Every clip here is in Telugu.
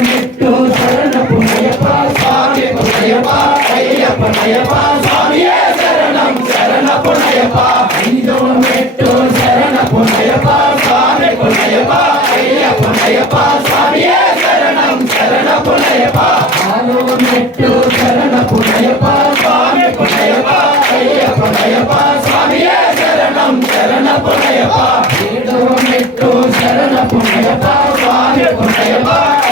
మెట్టు శరణపు నయప స్వామి పునయప అయ్యప్ప నయప స్వామియే శరణం శరణపు నయప ఐదవ మెట్టు శరణపు నయప అయ్యప్ప నయప స్వామియే శరణం శరణపు నయప ఆరవ మెట్టు శరణపు నయప అయ్యప్ప నయప స్వామియే శరణం శరణపు నయప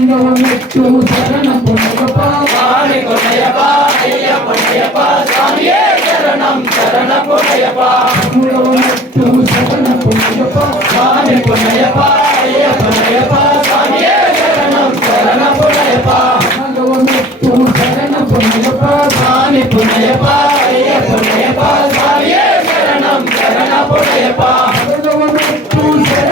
పదకొండవ మెట్టు శరణపు నయప స్వామి పునయప అయ్యప్ప శరణం Yeah.